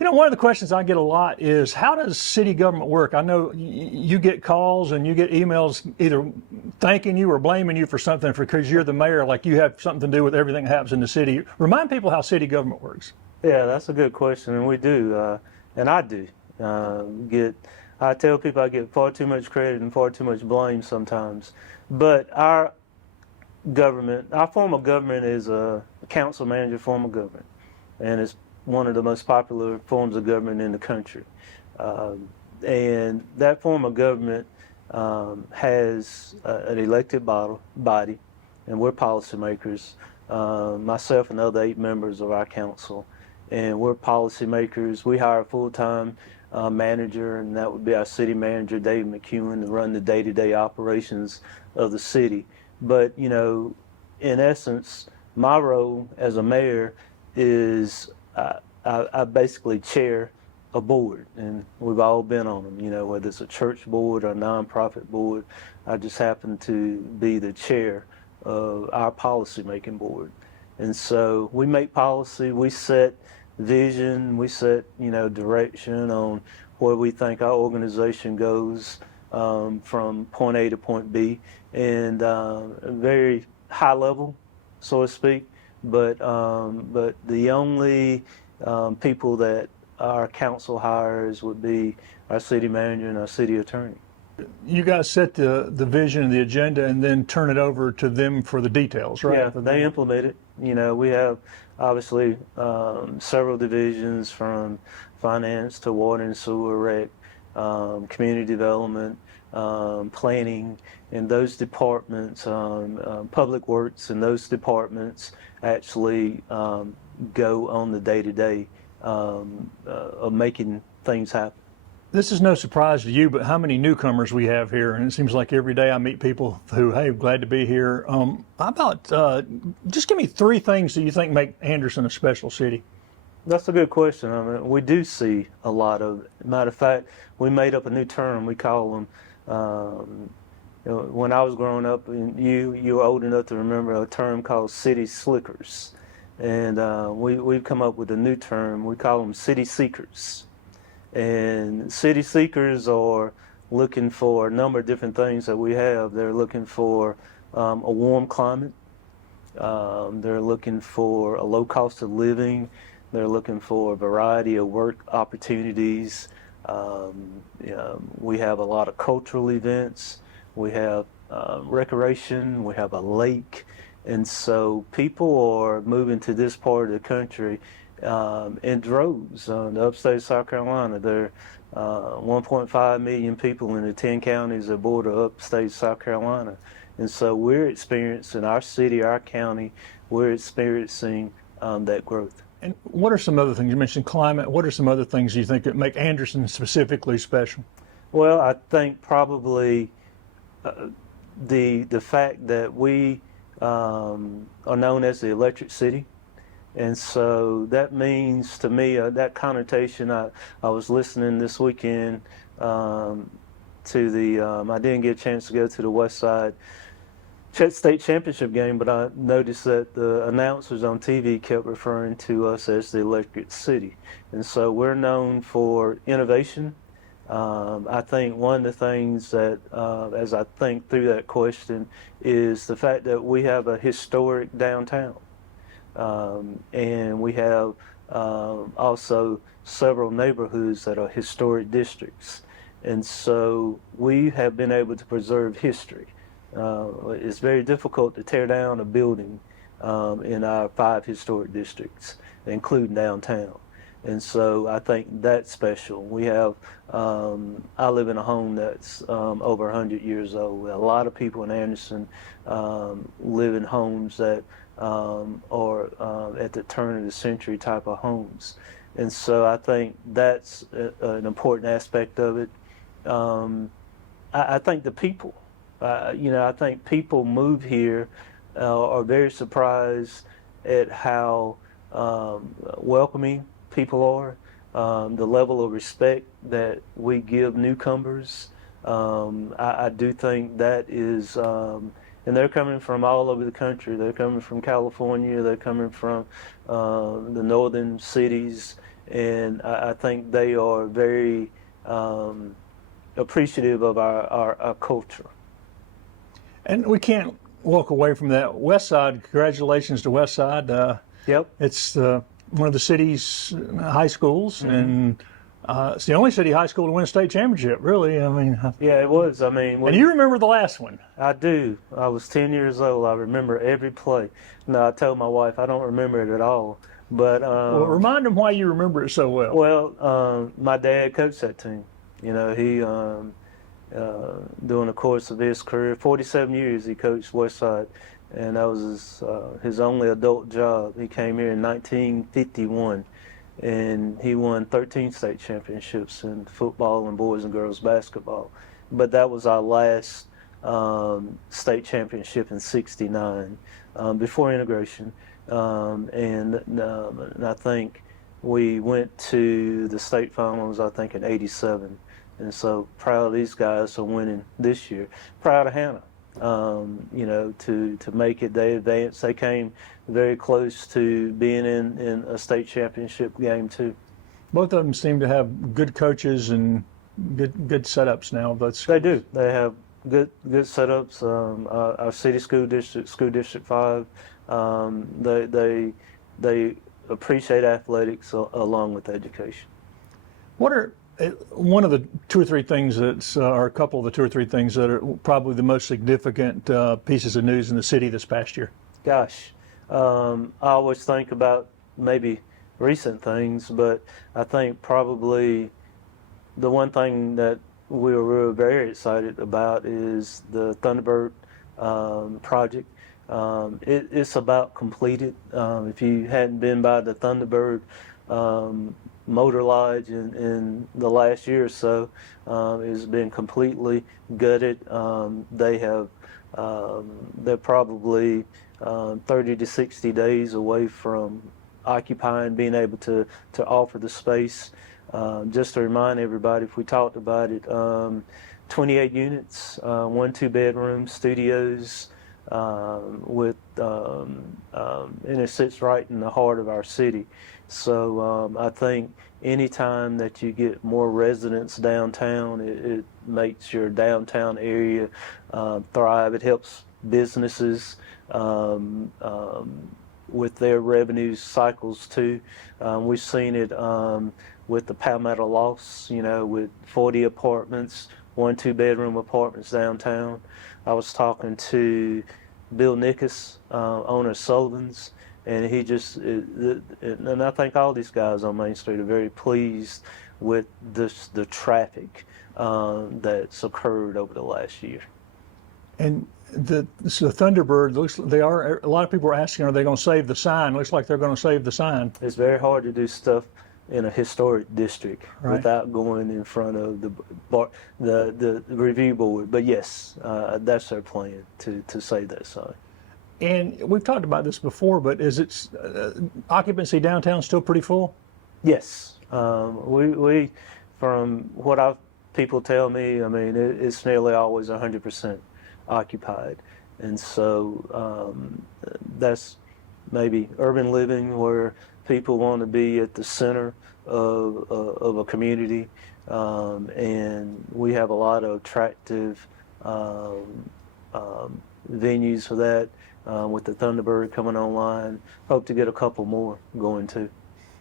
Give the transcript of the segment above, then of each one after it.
You know, one of the questions I get a lot is how does city government work? I know you get calls and you get emails either thanking you or blaming you for something because you're the mayor, like you have something to do with everything that happens in the city. Remind people how city government works. Yeah, that's a good question, and we do, and I do get. I tell people I get far too much credit and far too much blame sometimes, but our form of government is a council manager form of government, and it's one of the most popular forms of government in the country. Um, and that form of government has an elected body, and we're policymakers. Myself and the other 8 members of our council, and we're policymakers. We hire a full-time manager, and that would be our city manager, Dave McEwen, to run the day-to-day operations of the city. But, in essence, my role as a mayor is I basically chair a board, and we've all been on them, whether it's a church board or a nonprofit board. I just happen to be the chair of our policy-making board. And so we make policy, we set vision, we set, direction on where we think our organization goes from point A to point B, and very high level, so to speak. But the only people that our council hires would be our city manager and our city attorney. You guys set the vision and the agenda and then turn it over to them for the details, right? Yeah, they implement it. We have obviously several divisions from finance to water and sewer, rec, community development, planning, and those departments, public works, and those departments actually go on the day-to-day of making things happen. This is no surprise to you, but how many newcomers we have here? And it seems like every day I meet people who, hey, glad to be here. How about just give me 3 things that you think make Anderson a special city? That's a good question. I mean, we do see a lot of. Matter of fact, we made up a new term. We call them. When I was growing up, and you were old enough to remember a term called city slickers, and we've come up with a new term. We call them city seekers. And city seekers are looking for a number of different things that we have. They're looking for a warm climate. They're looking for a low cost of living. They're looking for a variety of work opportunities. We have a lot of cultural events. We have recreation. We have a lake. And so people are moving to this part of the country in droves. In upstate South Carolina, there are 1.5 million people in the 10 counties that border upstate South Carolina. And so we're experiencing, our city, our county, we're experiencing that growth. And what are some other things? You mentioned climate. What are some other things you think that make Anderson specifically special? Well, I think probably the fact that we are known as the electric city. And so that means to me, that connotation, I was listening this weekend to I didn't get a chance to go to the West Side State Championship game, but I noticed that the announcers on TV kept referring to us as the electric city. And so we're known for innovation. I think one of the things that, as I think through that question, is the fact that we have a historic downtown. And we have also several neighborhoods that are historic districts. And so we have been able to preserve history. It's very difficult to tear down a building in our 5 historic districts, including downtown. And so I think that's special. We have, I live in a home that's over 100 years old. A lot of people in Anderson live in homes that are at the turn of the century type of homes. And so I think that's an important aspect of it. I think the people, I think people move here are very surprised at how welcoming people are, the level of respect that we give newcomers. I do think that is, and they're coming from all over the country. They're coming from California. They're coming from the northern cities. and I think they are very appreciative of our culture. And we can't walk away from that. West Side, congratulations to West Side. Yep. It's one of the city's high schools, and it's the only city high school to win a state championship, really. I mean, Yeah, it was. I mean, and you remember the last one. I do. I was 10 years old. I remember every play. No, I told my wife I don't remember it at all. But Well, remind them why you remember it so well. well, my dad coached that team. You know, he during the course of his career, 47 years he coached Westside, and that was his only adult job. He came here in 1951, and he won 13 state championships in football and boys and girls basketball. But that was our last state championship in '69, before integration, and I think we went to the state finals, I think, in '87. And so proud of these guys for winning this year. Proud of Hannah, you know, to make it. They advanced. They came very close to being in a state championship game too. Both of them seem to have good coaches and good setups now. They do. They have good setups. Our city school district 5. They appreciate athletics along with education. What are one of the two or three things or a couple of the two or three things that are probably the most significant pieces of news in the city this past year? Gosh, I always think about maybe recent things, but I think probably the one thing that we were very excited about is the Thunderbird project. It's about completed. If you hadn't been by the Thunderbird Motor Lodge in the last year or so, it's been completely gutted. They're probably 30 to 60 days away from occupying, being able to offer the space. Just to remind everybody, if we talked about it, 28 units, 1 2-bedroom studios, and it sits right in the heart of our city. So I think anytime that you get more residents downtown, it makes your downtown area thrive. It helps businesses with their revenue cycles too. We've seen it with the Palmetto Lofts, you know, with 40 apartments, 1 2-bedroom apartments downtown. I was talking to Bill Nickus, owner of Sullivan's, and he just, and I think all these guys on Main Street are very pleased with the traffic that's occurred over the last year. And the Thunderbird looks, a lot of people are asking, are they going to save the sign? Looks like they're going to save the sign. It's very hard to do stuff in a historic district without going in front of the review board. But yes, that's their plan to save that sign. And we've talked about this before, but is it occupancy downtown still pretty full? Yes, we from what people tell me, I mean it's nearly always 100% occupied, and so that's maybe urban living where people want to be at the center of a community, and we have a lot of attractive venues for that. With the Thunderbird coming online, hope to get a couple more going too.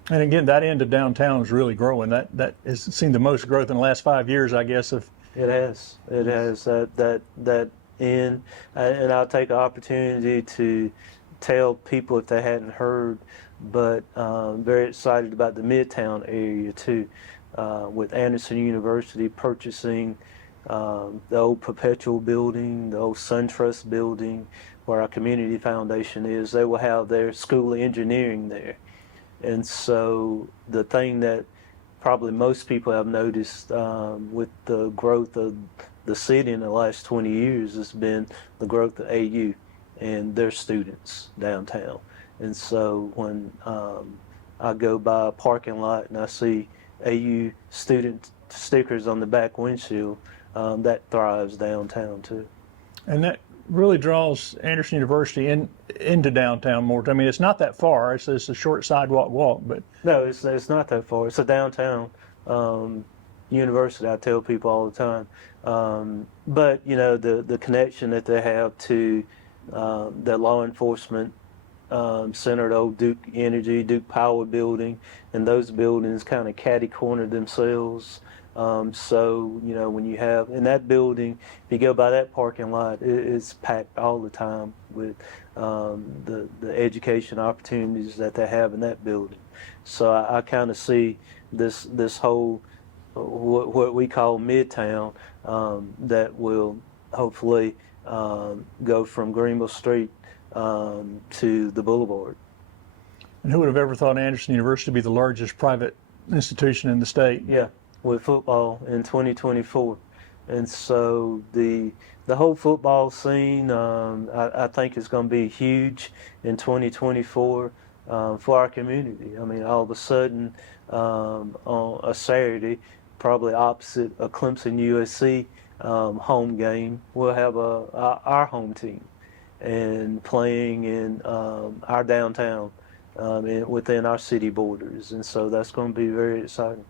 And again, that end of downtown is really growing. That has seen the most growth in the last 5 years, I guess. It has that end, and I'll take an opportunity to tell people if they hadn't heard, but very excited about the Midtown area too, with Anderson University purchasing the old Perpetual building, the old SunTrust building, where our community foundation is. They will have their school of engineering there. And so the thing that probably most people have noticed with the growth of the city in the last 20 years has been the growth of AU and their students downtown. And so when I go by a parking lot and I see AU student stickers on the back windshield, that thrives downtown too. And that really draws Anderson University into downtown more? I mean, it's not that far. It's a short sidewalk walk, but No, it's not that far. It's a downtown university. I tell people all the time. But you know the connection that they have to the law enforcement center, the old Duke Energy, Duke Power building, and those buildings kind of catty-cornered themselves. So, you know, when you have in that building, if you go by that parking lot, it's packed all the time with the education opportunities that they have in that building. So I kind of see this whole what we call Midtown that will hopefully go from Greenville Street to the Boulevard. and who would have ever thought Anderson University would be the largest private institution in the state? Yeah, with football in 2024, and so the whole football scene, I think is going to be huge in 2024 for our community. I mean, all of a sudden on a Saturday, probably opposite a Clemson USC home game, we'll have our home team and playing in our downtown within our city borders, and so that's going to be very exciting.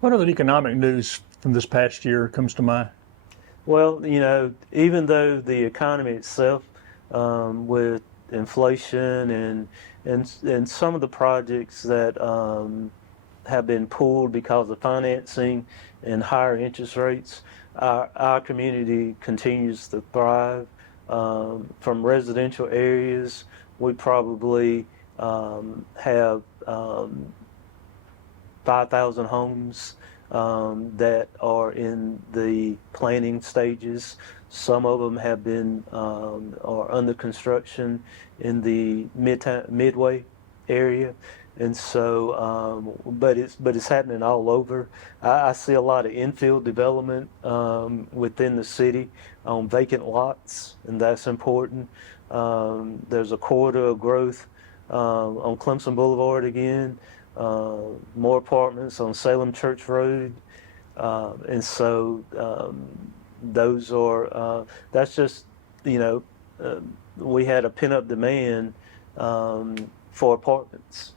What other economic news from this past year comes to mind? Well, you know, even though the economy itself, with inflation and some of the projects that have been pulled because of financing and higher interest rates, our community continues to thrive. From residential areas, we probably have 5,000 homes that are in the planning stages. Some of them have been are under construction in the Midway area, and so but it's happening all over. I see a lot of infill development within the city on vacant lots, and that's important. There's a corridor of growth on Clemson Boulevard again. More apartments on Salem Church Road, and so those are that's just, you know, we had a pent-up demand for apartments,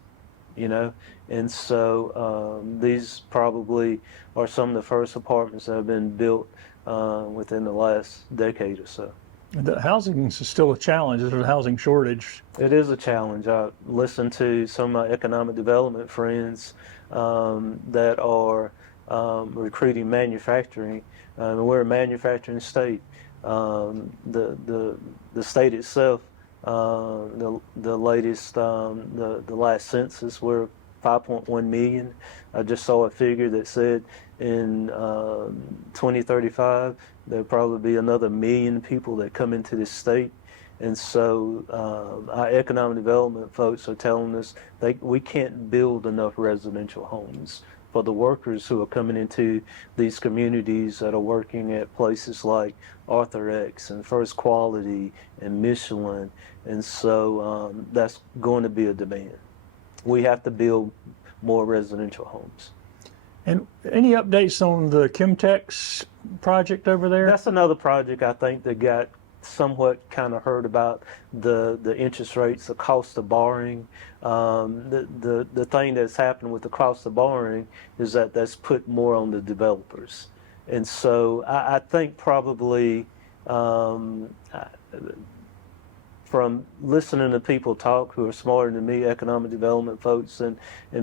you know, and so these probably are some of the first apartments that have been built within the last decade or so. The housing is still a challenge. There's a housing shortage. It is a challenge. I listen to some of my economic development friends that are recruiting manufacturing. We're a manufacturing state. The state itself, the latest, the last census, we're 5.1 million. I just saw a figure that said in 2035 there'll probably be another million people that come into this state, and so our economic development folks are telling us we can't build enough residential homes for the workers who are coming into these communities that are working at places like Arthur X and First Quality and Michelin, and so that's going to be a demand. We have to build more residential homes. And any updates on the Chemtex project over there? That's another project I think that got somewhat kind of heard about, the interest rates, the cost of borrowing. The thing that's happened with the cost of borrowing is that that's put more on the developers. And so I think probably from listening to people talk who are smarter than me, economic development folks and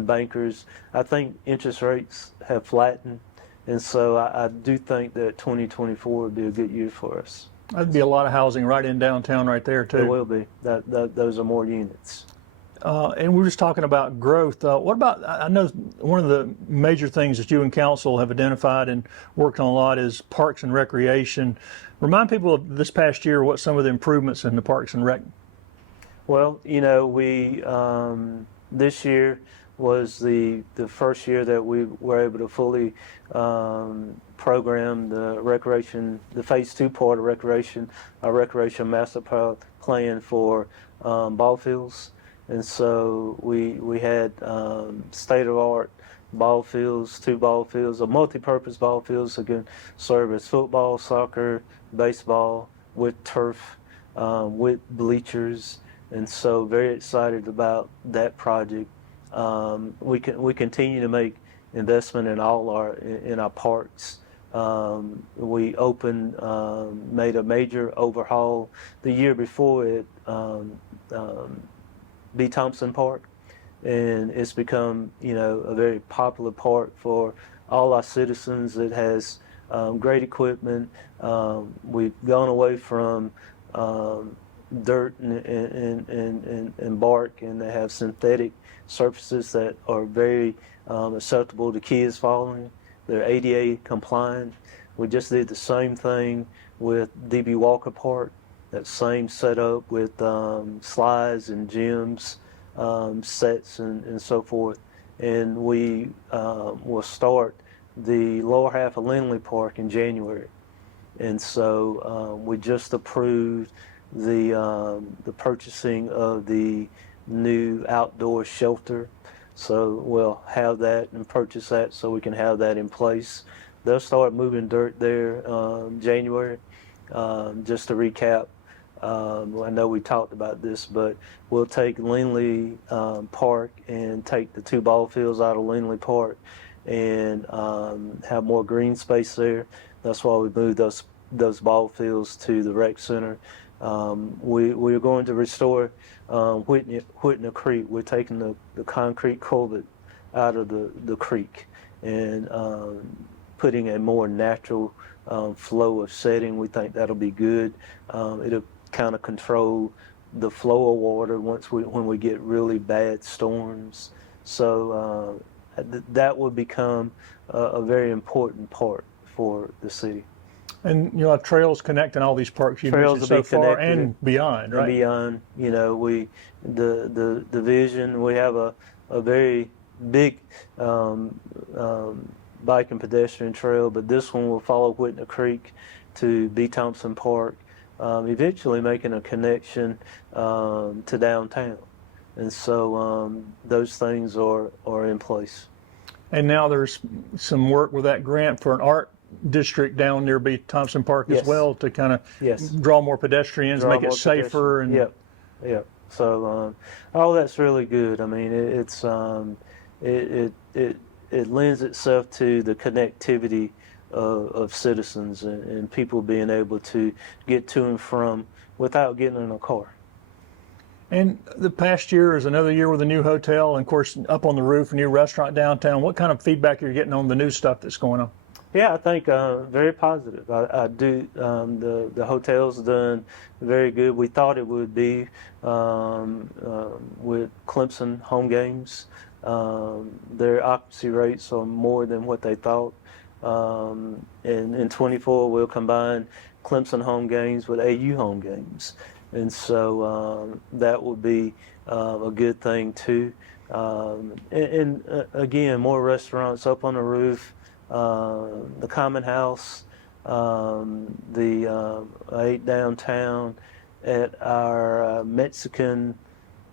bankers, I think interest rates have flattened. And so I do think that 2024 would be a good year for us. That'd be a lot of housing right in downtown right there, too. It will be. Those are more units. And we're just talking about growth. What about, I know one of the major things that you and council have identified and worked on a lot is parks and recreation. Remind people of this past year what some of the improvements in the parks and rec. Well, you know, we this year was the first year that we were able to fully program the recreation, the phase 2 part of recreation, our recreation master plan for ball fields. And so we had state-of-the-art ball fields, 2 ball fields, a multi-purpose ball fields that can serve as football, soccer, baseball, with turf, with bleachers, and so very excited about that project. We continue to make investment in our parks. We made a major overhaul the year before at B. Thompson Park, and it's become, a very popular park for all our citizens. It has great equipment. We've gone away from dirt and bark, and they have synthetic surfaces that are very acceptable to kids following. They're ADA compliant. We just did the same thing with D.B. Walker Park, that same setup with slides and gyms, sets and so forth. And we will start the lower half of Lindley Park in January. And so we just approved the purchasing of the new outdoor shelter. So we'll have that and purchase that so we can have that in place. They'll start moving dirt there January. Just to recap, I know we talked about this, but we'll take Lindley Park and take the 2 ball fields out of Lindley Park and have more green space there. That's why we moved those ball fields to the rec center. We're going to restore Whitney Creek. We're taking the concrete culvert out of the creek and putting a more natural flow of setting. We think that'll be good. It'll kind of control the flow of water when we get really bad storms. So that will become a very important part for the city. And have trails connecting all these parks you've mentioned so far and beyond, right? And beyond, we the vision. We have a very big bike and pedestrian trail, but this one will follow Whitney Creek to B. Thompson Park, eventually making a connection to downtown. And so those things are in place. And now there's some work with that grant for an art district down near B. Thompson Park as well to kind of draw more pedestrians, make it safer. And Yep. So all that's really good. I mean, it lends itself to the connectivity of citizens and people being able to get to and from without getting in a car. And the past year is another year with a new hotel, and of course, up on the roof, a new restaurant downtown. What kind of feedback are you getting on the new stuff that's going on? Yeah, I think very positive. I do. The hotel's done very good. We thought it would be with Clemson home games. Their occupancy rates are more than what they thought. And in 24, we'll combine Clemson home games with AU home games. And so that will be a good thing too. And again, more restaurants up on the roof. The Common House, the 8 downtown at our Mexican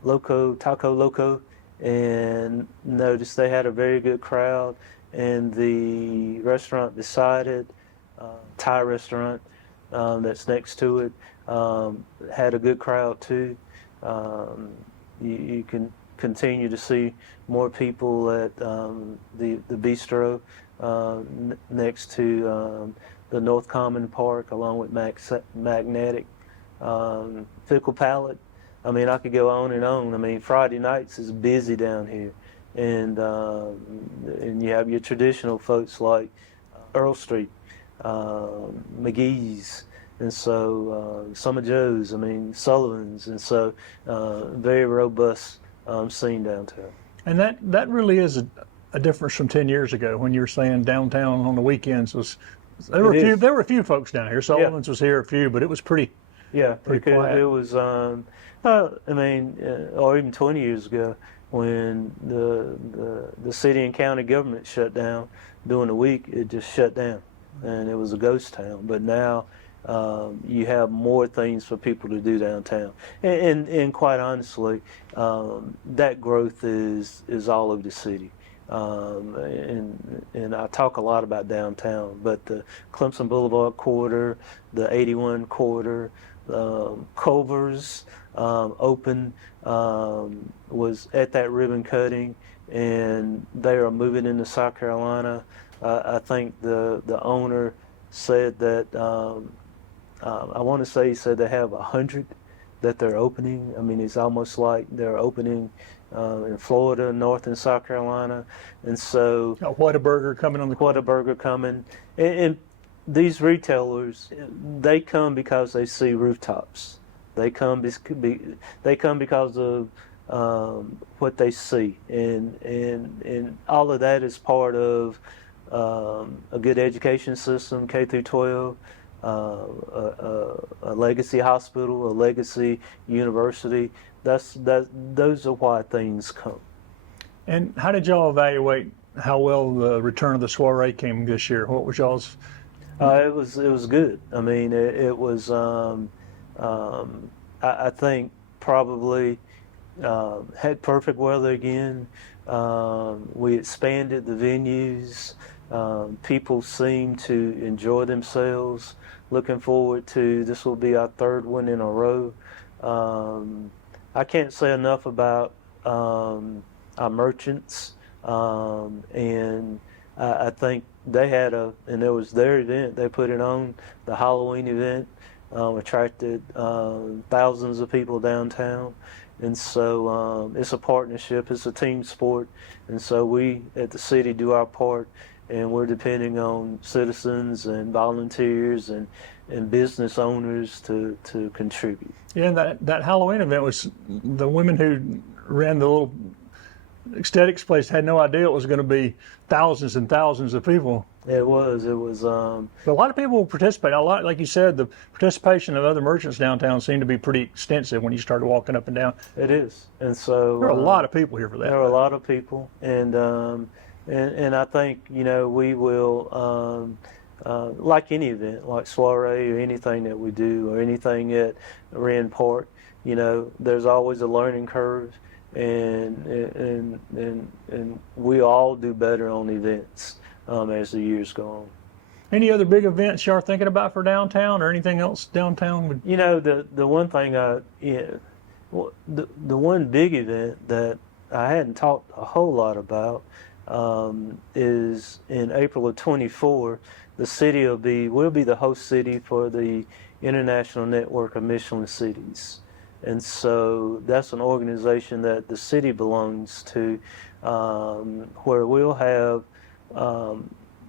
Taco Loco, and noticed they had a very good crowd. And the restaurant beside it, Thai restaurant that's next to it, had a good crowd too. You can continue to see more people at the bistro next to the North Common Park, along with Magnetic, Fickle Palette. I mean, I could go on and on. I mean, Friday nights is busy down here, and you have your traditional folks like Earl Street, McGee's, and so Summer Joe's. I mean, Sullivan's, and so very robust scene downtown. And that really is a difference from 10 years ago when you were saying downtown on the weekends was there were a few folks down here. Sullivan's was here a few, but it was pretty quiet. It was or even 20 years ago when the city and county government shut down during the week, it just shut down and it was a ghost town. But now you have more things for people to do downtown, and quite honestly, that growth is all over the city. And I talk a lot about downtown, but the Clemson Boulevard corridor, the 81 corridor, Culver's open, was at that ribbon cutting, and they are moving into South Carolina. I think the owner said that I want to say he said they have 100 that they're opening. I mean, it's almost like they're opening in Florida, North and South Carolina, and so Whataburger coming on the Whataburger coming, and these retailers, they come because they see rooftops. They come because of what they see, and all of that is part of a good education system, K through 12, a legacy hospital, a legacy university. Those are why things come. And how did y'all evaluate how well the return of the soiree came this year? What was y'all's? It was good. I mean, it was. I think probably had perfect weather again. We expanded the venues. People seem to enjoy themselves. Looking forward to this will be our third one in a row. I can't say enough about our merchants, and I think they had and it was their event. They put it on, the Halloween event, attracted thousands of people downtown, and so it's a partnership. It's a team sport, and so we at the city do our part, and we're depending on citizens and volunteers and business owners to contribute. Yeah, and that Halloween event was the women who ran the little aesthetics place had no idea it was going to be thousands and thousands of people. It was. But a lot of people participate. A lot, like you said, the participation of other merchants downtown seemed to be pretty extensive when you started walking up and down. It is, and so there are a lot of people here for that. There are a lot of people, and I think we will. Like any event, like soiree or anything that we do, or anything at Wren Park, there's always a learning curve, and we all do better on events as the years go on. Any other big events you are thinking about for downtown, or anything else downtown would? The one thing the one big event that I hadn't talked a whole lot about is in April of '24. The city will be the host city for the International Network of Michelin Cities. And so that's an organization that the city belongs to, where we'll have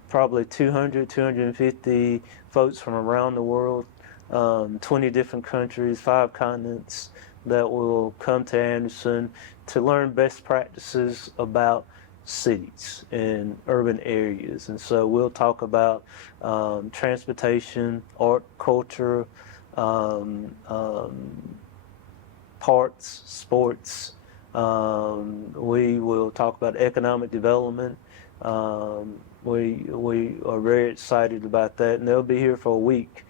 probably 200, 250 folks from around the world, 20 different countries, 5 continents, that will come to Anderson to learn best practices about cities and urban areas. And so we'll talk about transportation, art, culture, parts, sports. We will talk about economic development. We are very excited about that, and they'll be here for a week,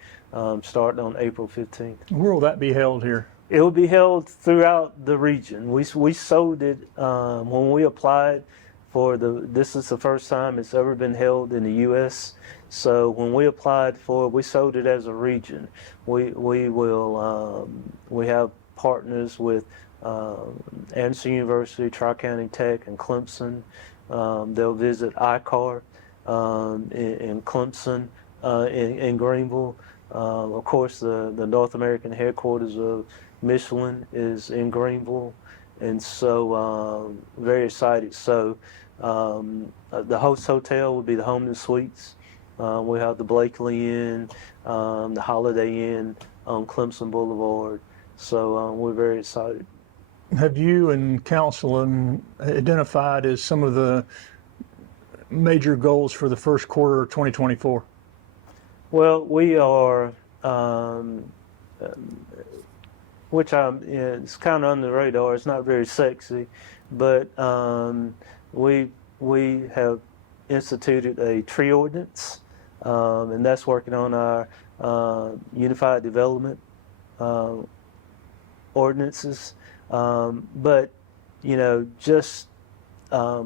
starting on April 15th. Where will that be held here? It will be held throughout the region. We sold it when we applied for this is the first time it's ever been held in the U.S. So when we applied for it, we sold it as a region. We have partners with Anderson University, Tri-County Tech, and Clemson. They'll visit ICAR in Clemson, in Greenville. Of course, the North American headquarters of Michelin is in Greenville, and so very excited. So the host hotel will be the Homeland Suites. We have the Blakely Inn, the Holiday Inn on Clemson Boulevard. So we're very excited. Have you and council identified as some of the major goals for the first quarter of 2024? Well, we are, which it's kind of under the radar. It's not very sexy, but we have instituted a tree ordinance, and that's working on our unified development ordinances. But just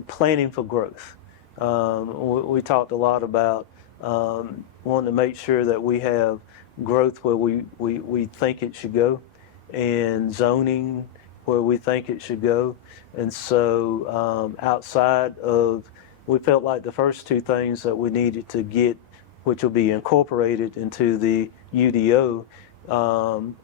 planning for growth. We talked a lot about wanting to make sure that we have growth where we think it should go, and zoning where we think it should go. And so outside of, we felt like the first two things that we needed to get, which will be incorporated into the UDO,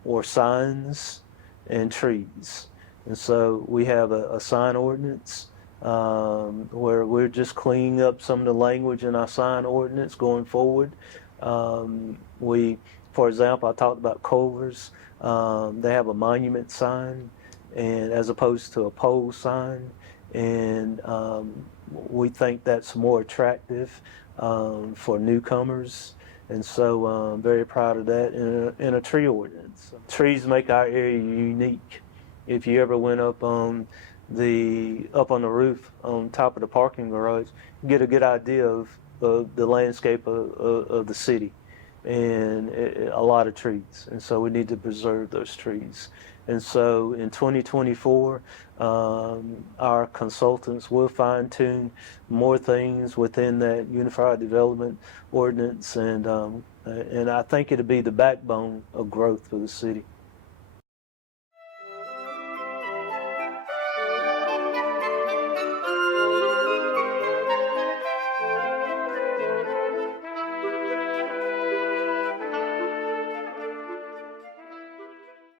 were signs and trees. And so we have a sign ordinance where we're just cleaning up some of the language in our sign ordinance going forward. For example, I talked about Culver's. They have a monument sign, and as opposed to a pole sign, and we think that's more attractive for newcomers. And so I'm very proud of that in a tree ordinance. Trees make our area unique. If you ever went up on the roof on top of the parking garage, you get a good idea of the landscape of the city, and a lot of trees. And so we need to preserve those trees. And so in 2024, our consultants will fine-tune more things within that Unified Development Ordinance, and I think it'll be the backbone of growth for the city.